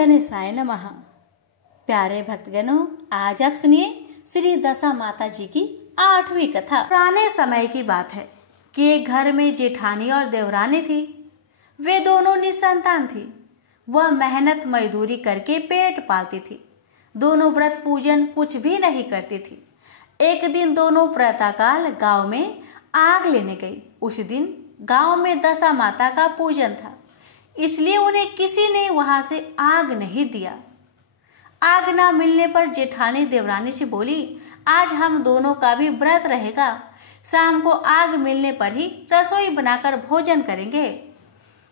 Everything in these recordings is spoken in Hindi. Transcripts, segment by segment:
गणेशाय नमः। प्यारे भक्तगणों, आज आप सुनिए श्री दशा माता जी की 8वीं कथा। पुराने समय की बात है कि एक घर में जेठानी और देवरानी थी। वे दोनों निसंतान थी। वह मेहनत मजदूरी करके पेट पालती थी। दोनों व्रत पूजन कुछ भी नहीं करती थी। एक दिन दोनों प्रातःकाल गांव में आग लेने गई। उस दिन गांव में दशा माता का पूजन था, इसलिए उन्हें किसी ने वहां से आग नहीं दिया। आग ना मिलने पर जेठानी देवरानी से बोली, आज हम दोनों का भी व्रत रहेगा। शाम को आग मिलने पर ही रसोई बनाकर भोजन करेंगे।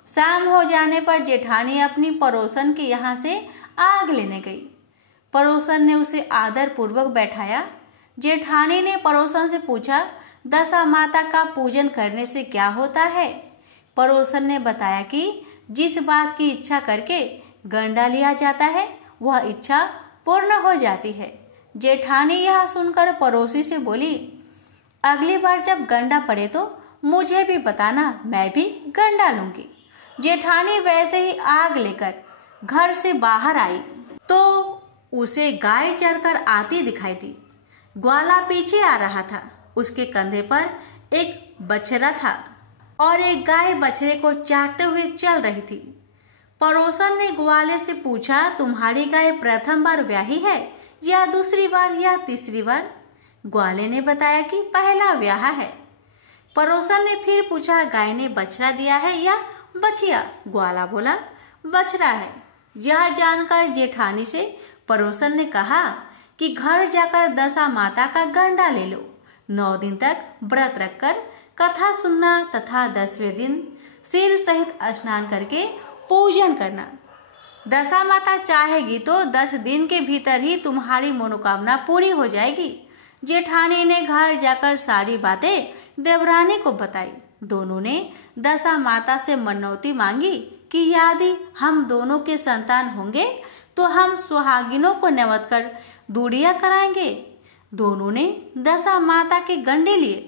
शाम हो जाने पर जेठानी अपनी पड़ोसन के यहाँ से आग लेने गई। पड़ोसन ने उसे आदर पूर्वक बैठाया। जेठानी ने पड़ोसन से पूछा, दशा माता का पूजन करने से क्या होता है? पड़ोसन ने बताया कि जिस बात की इच्छा करके गंडा लिया जाता है वह इच्छा पूर्ण हो जाती है। जेठानी यह सुनकर पड़ोसी से बोली, अगली बार जब गंडा पड़े तो मुझे भी बताना, मैं भी गंडा लूंगी। जेठानी वैसे ही आग लेकर घर से बाहर आई तो उसे गाय चरकर आती दिखाई दी। ग्वाला पीछे आ रहा था। उसके कंधे पर एक बछड़ा था और एक गाय बछड़े को चाटते हुए चल रही थी। पड़ोसन ने ग्वाले से पूछा, तुम्हारी गाय प्रथम बार ब्याही है या दूसरी बार या तीसरी बार? ग्वाले ने बताया कि पहला ब्याह है। पड़ोसन ने फिर पूछा, गाय ने बछड़ा दिया है या बछिया? ग्वाला बोला, बछड़ा है। यह जानकर जेठानी से पड़ोसन ने कहा कि घर जाकर दशा माता का गंडा ले लो। 9 दिन तक व्रत रखकर कथा सुनना तथा 10वें दिन सिर सहित स्नान करके पूजन करना। दशा माता चाहेगी तो 10 दिन के भीतर ही तुम्हारी मनोकामना पूरी हो जाएगी। जेठानी ने घर जाकर सारी बातें देवरानी को बताई। दोनों ने दशा माता से मनौती मांगी कि यदि हम दोनों के संतान होंगे तो हम सुहागिनों को न्योत कर दूरियां कराएंगे। दोनों ने दशा माता के गंडे लिए।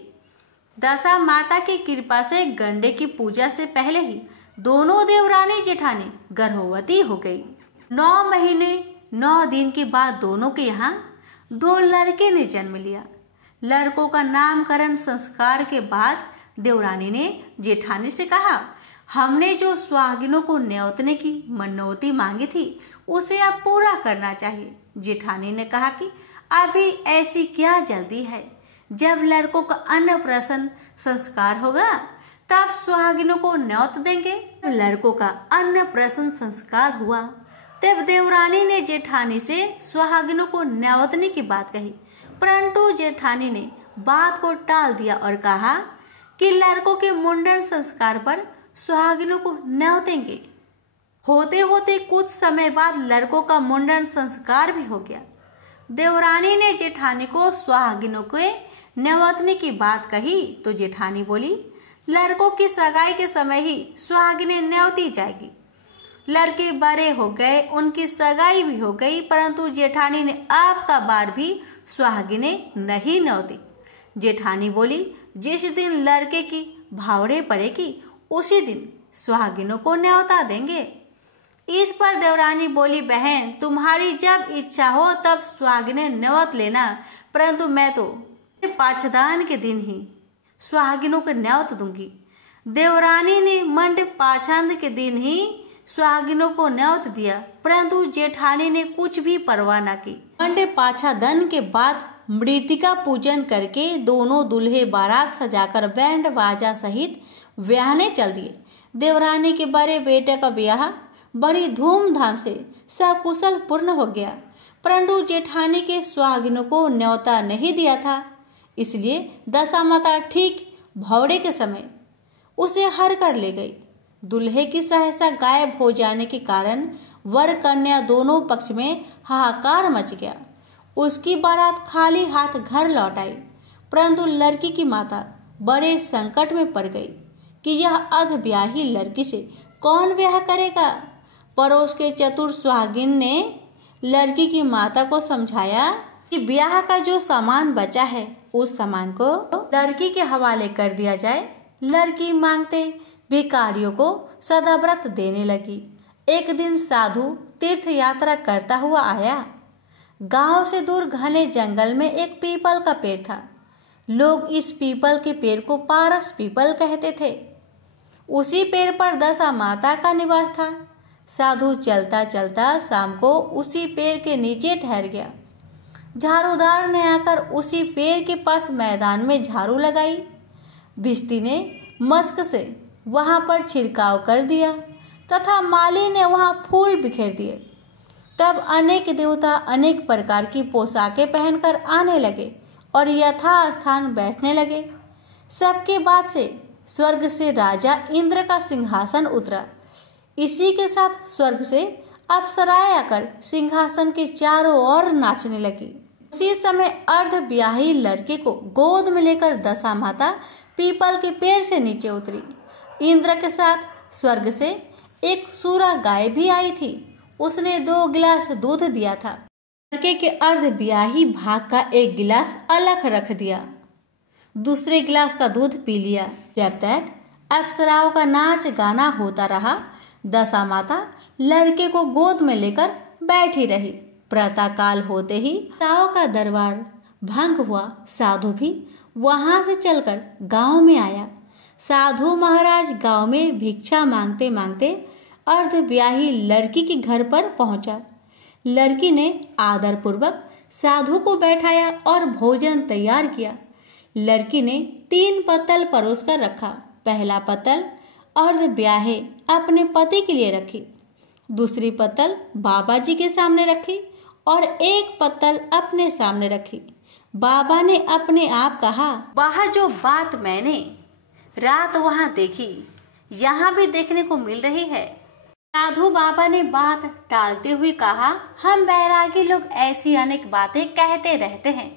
दशा माता की कृपा से गंडे की पूजा से पहले ही दोनों देवरानी जेठानी गर्भवती हो गई। 9 महीने 9 दिन के बाद दोनों के यहाँ 2 लड़के ने जन्म लिया। लड़कों का नामकरण संस्कार के बाद देवरानी ने जेठानी से कहा, हमने जो सुहागिनों को न्योतने की मनौती मांगी थी उसे अब पूरा करना चाहिए। जेठानी ने कहा कि अभी ऐसी क्या जल्दी है, जब लड़कों का अन्नप्राशन संस्कार होगा तब सुहागिनों को न्योत देंगे। लड़कों का अन्नप्राशन संस्कार हुआ तब देवरानी ने जेठानी से सुहागिनों को न्योतने की बात कही, परंतु जेठानी ने बात को टाल दिया और कहा कि लड़कों के मुंडन संस्कार पर सुहागिनों को न्योतेंगे। होते होते कुछ समय बाद लड़कों का मुंडन संस्कार भी हो गया। देवरानी ने जेठानी को सुहागिनों के न्योतने की बात कही तो जेठानी बोली, लड़कों की सगाई के समय ही सुहागिनें न्योती जाएगी। लड़के बड़े हो गए, उनकी सगाई भी हो गई, परंतु जेठानी ने अब का बार भी सुहागिनें नहीं न्योती। जेठानी बोली, जिस दिन लड़के की भावड़े पड़ेगी उसी दिन सुहागिनों को न्योता देंगे। इस पर देवरानी बोली, बहन तुम्हारी जब इच्छा हो तब सुहागिनें न्योत लेना, परंतु मैं तो पाछदान के दिन ही सुहागिनों को न्योत दूंगी। देवरानी ने मंडप पाछंद के दिन ही सुहागिनों को न्योत दिया, परंतु जेठानी ने कुछ भी परवाह न की। मंडप पाछादन के बाद मृतिका पूजन करके दोनों दूल्हे बारात सजाकर बैंड बाजा सहित ब्याहने चल दिए। देवरानी के बड़े बेटे का ब्याह बड़ी धूमधाम से सकुशल पूर्ण हो गया, परंतु जेठानी के सुहागिनों को न्योता नहीं दिया था। इसलिए दशा माता ठीक भौड़े के समय उसे हर कर ले गई। दूल्हे की सहसा गायब हो जाने के कारण वर कन्या दोनों पक्ष में हाहाकार मच गया। उसकी बारात खाली हाथ घर लौट आई, परंतु लड़की की माता बड़े संकट में पड़ गई कि यह अधब्याही लड़की से कौन ब्याह करेगा। पड़ोस के चतुर सुहागिन ने लड़की की माता को समझाया कि ब्याह का जो सामान बचा है उस सामान को लड़की के हवाले कर दिया जाए। लड़की मांगते भिखारियों को सदाव्रत देने लगी। एक दिन साधु तीर्थ यात्रा करता हुआ आया। गांव से दूर घने जंगल में एक पीपल का पेड़ था। लोग इस पीपल के पेड़ को पारस पीपल कहते थे। उसी पेड़ पर दशा माता का निवास था। साधु चलता चलता शाम को उसी पेड़ के नीचे ठहर गया। झाड़ूदार ने आकर उसी पेड़ के पास मैदान में झाड़ू लगाई। भिश्ती ने मश्क से वहां पर छिड़काव कर दिया तथा माली ने वहां फूल बिखेर दिए। तब अनेक देवता अनेक प्रकार की पोशाकें पहनकर आने लगे और यथास्थान बैठने लगे। सबके बाद से स्वर्ग से राजा इंद्र का सिंहासन उतरा। इसी के साथ स्वर्ग से अप्सराएं आकर सिंहासन के चारों ओर नाचने लगी। उसी समय अर्ध ब्याही लड़के को गोद में लेकर दशा माता पीपल के पेड़ से नीचे उतरी। इंद्र के साथ स्वर्ग से एक सूरा गाय भी आई थी। उसने 2 गिलास दूध दिया था। लड़के के अर्ध ब्याही भाग का 1 गिलास अलग रख दिया। दूसरे गिलास का दूध पी लिया। जब तक अप्सराओं का नाच गाना होता रहा, दशा माता लड़के को गोद में लेकर बैठी रही। प्रातः काल होते ही ताओ का दरबार भंग हुआ। साधु भी वहां से चलकर गांव में आया। साधु महाराज गांव में भिक्षा मांगते मांगते अर्ध ब्याही लड़की के घर पर पहुंचा। लड़की ने आदर पूर्वक साधु को बैठाया और भोजन तैयार किया। लड़की ने 3 पत्तल परोस कर रखा। पहला पत्तल अर्ध ब्याहे अपने पति के लिए रखी, दूसरी पत्तल बाबा जी के सामने रखी और 1 पत्तल अपने सामने रखी। बाबा ने अपने आप कहा, वह जो बात मैंने रात वहां देखी यहाँ भी देखने को मिल रही है। साधु बाबा ने बात टालते हुए कहा, हम बैरागी लोग ऐसी अनेक बातें कहते रहते हैं,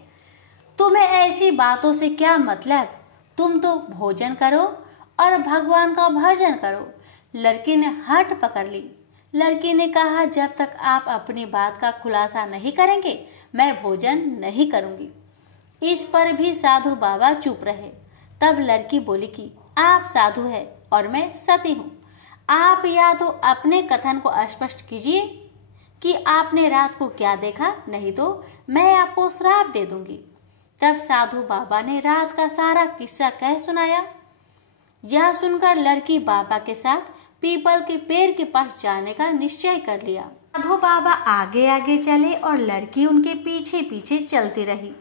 तुम्हें ऐसी बातों से क्या मतलब? तुम तो भोजन करो और भगवान का भजन करो। लड़की ने हट पकड़ ली। लड़की ने कहा, जब तक आप अपनी बात का खुलासा नहीं करेंगे मैं भोजन नहीं करूंगी। इस पर भी साधु बाबा चुप रहे। तब लड़की बोली कि आप साधु है और मैं सती हूँ। आप या तो अपने कथन को स्पष्ट कीजिए कि आपने रात को क्या देखा, नहीं तो मैं आपको श्राप दे दूंगी। तब साधु बाबा ने रात का सारा किस्सा कह सुनाया। यह सुनकर लड़की बाबा के साथ पीपल के पेड़ के पास जाने का निश्चय कर लिया। साधु बाबा आगे आगे चले और लड़की उनके पीछे पीछे चलती रही।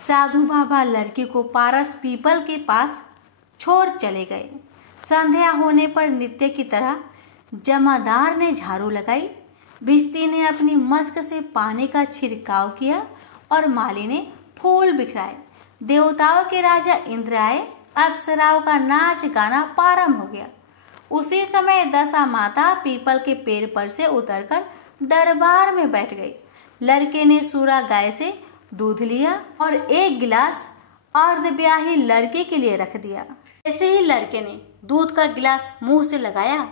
साधु बाबा लड़की को पारस पीपल के पास छोड़ चले गए। संध्या होने पर नित्य की तरह जमादार ने झाड़ू लगाई। भिश्ती ने अपनी मश्क से पानी का छिड़काव किया और माली ने फूल बिखराए। देवताओं के राजा इंद्र आए। अप्सराओं का नाच गाना प्रारंभ हो गया। उसी समय दशा माता पीपल के पेड़ पर से उतरकर दरबार में बैठ गई। लड़के ने सूरा गाय से दूध लिया और 1 गिलास अर्धब्याही लड़के के लिए रख दिया। जैसे ही लड़के ने दूध का गिलास मुंह से लगाया,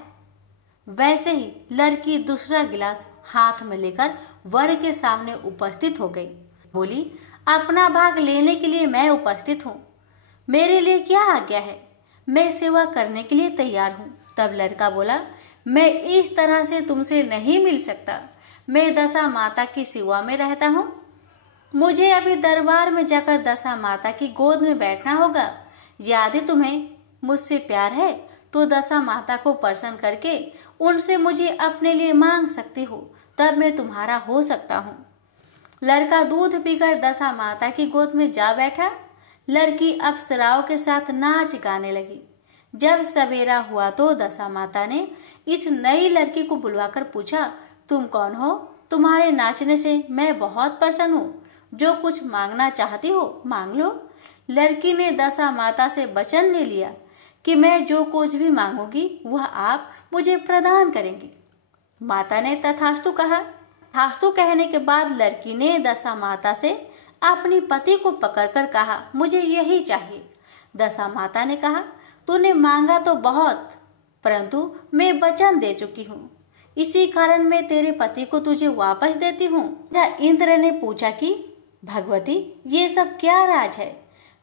वैसे ही लड़की दूसरा गिलास हाथ में लेकर वर के सामने उपस्थित हो गई। बोली, अपना भाग लेने के लिए मैं उपस्थित हूँ। मेरे लिए क्या आज्ञा है? मैं सेवा करने के लिए तैयार हूँ। तब लड़का बोला, मैं इस तरह से तुमसे नहीं मिल सकता। मैं दशा माता की सेवा में रहता हूँ। मुझे अभी दरबार में जाकर दशा माता की गोद में बैठना होगा। यदि तुम्हें मुझसे प्यार है तो दशा माता को प्रसन्न करके उनसे मुझे अपने लिए मांग सकते हो, तब मैं तुम्हारा हो सकता हूँ। लड़का दूध पीकर दशा माता की गोद में जा बैठा। लड़की अप्सराओं के साथ नाच गाने लगी। जब सवेरा हुआ तो दशा माता ने इस नई लड़की को बुलवाकर पूछा, तुम कौन हो? तुम्हारे नाचने से मैं बहुत प्रसन्न हूँ। जो कुछ मांगना चाहती हो मांग लो। लड़की ने दशा माता से वचन ले लिया कि मैं जो कुछ भी मांगूंगी वह आप मुझे प्रदान करेंगी। माता ने तथास्तु कहा। तथास्तु कहने के बाद लड़की ने दशा माता से अपनी पति को पकड़कर कहा, मुझे यही चाहिए। दशा माता ने कहा, तूने मांगा तो बहुत, परंतु मैं वचन दे चुकी हूँ। इसी कारण मैं तेरे पति को तुझे वापस देती हूँ। इंद्र ने पूछा कि भगवती, ये सब क्या राज है?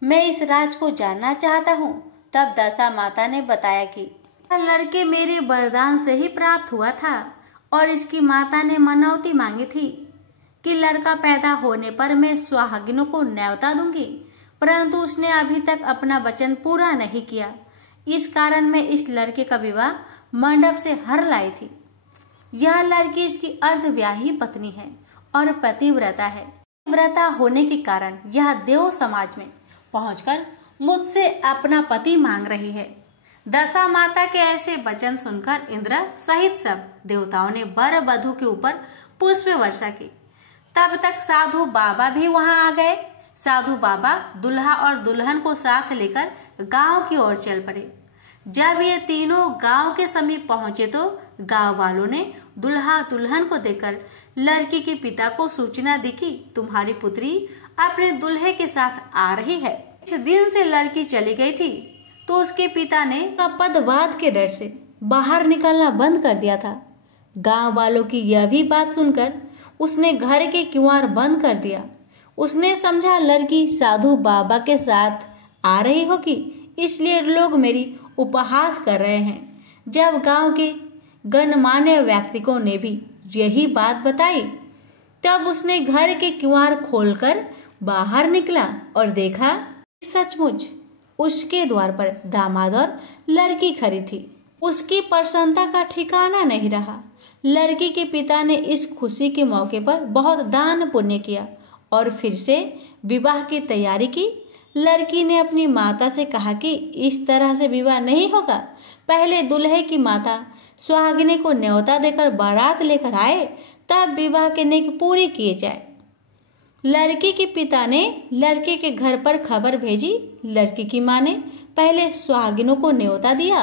मैं इस राज को जानना चाहता हूँ। तब दशा माता ने बताया कि लड़के मेरे वरदान से ही प्राप्त हुआ था और इसकी माता ने मनौती मांगी थी कि लड़का पैदा होने पर मैं सुहागिनों को न्योता दूंगी, परंतु उसने अभी तक अपना वचन पूरा नहीं किया। इस कारण मैं इस लड़के का विवाह मंडप से हर लाई थी। यह लड़की इसकी अर्धव्याही पत्नी है और पतिव्रता है। पतिव्रता होने के कारण यह देव समाज में पहुंचकर मुझसे अपना पति मांग रही है। दशा माता के ऐसे वचन सुनकर इंद्र सहित सब देवताओं ने वर वधू के ऊपर पुष्प वर्षा की। तब तक साधु बाबा भी वहां आ गए। साधु बाबा दुल्हा और दुल्हन को साथ लेकर गांव की ओर चल पड़े। जब ये तीनों गांव के समीप पहुंचे तो गांव वालों ने दुल्हा दुल्हन को देखकर लड़की के पिता को सूचना दी कि तुम्हारी पुत्री अपने दुल्हे के साथ आ रही है। इस दिन से लड़की चली गई थी तो उसके पिता ने पदवाद के डर से बाहर निकलना बंद कर दिया था। गांव वालों की यह भी बात सुनकर उसने घर के किवाड़ बंद कर दिया। उसने समझा लड़की साधु बाबा के साथ आ रही होगी, इसलिए लोग मेरी उपहास कर रहे हैं। जब गांव के गणमान्य व्यक्तियों ने भी यही बात बताई तब उसने घर के किवाड़ खोलकर बाहर निकला और देखा सचमुच उसके द्वार पर दामाद और लड़की खड़ी थी। उसकी प्रसन्नता का ठिकाना नहीं रहा। लड़की के पिता ने इस खुशी के मौके पर बहुत दान पुण्य किया और फिर से विवाह की तैयारी की। लड़की ने अपनी माता से कहा कि इस तरह से विवाह नहीं होगा, पहले दुल्हे की माता सुहागिनी को न्योता देकर बारात लेकर आए, तब विवाह के नेक पूरी किए जाए। लड़की के पिता ने लड़के के घर पर खबर भेजी। लड़की की मां ने पहले सुहागिनों को न्योता दिया,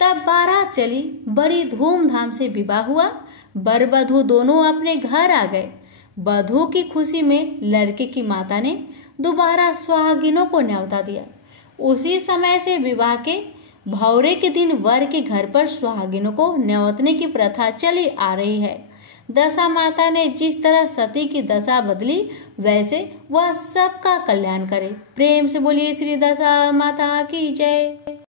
तब बारात चली। बड़ी धूमधाम से विवाह हुआ। वर वधू दोनों अपने घर आ गए। वधू की खुशी में लड़के की माता ने दोबारा सुहागिनों को न्योता दिया। उसी समय से विवाह के भौरे के दिन वर के घर पर सुहागिनों को न्योतने की प्रथा चली आ रही है। दशा माता ने जिस तरह सती की दशा बदली, वैसे वह सबका कल्याण करे। प्रेम से बोलिए श्री दशा माता की जय।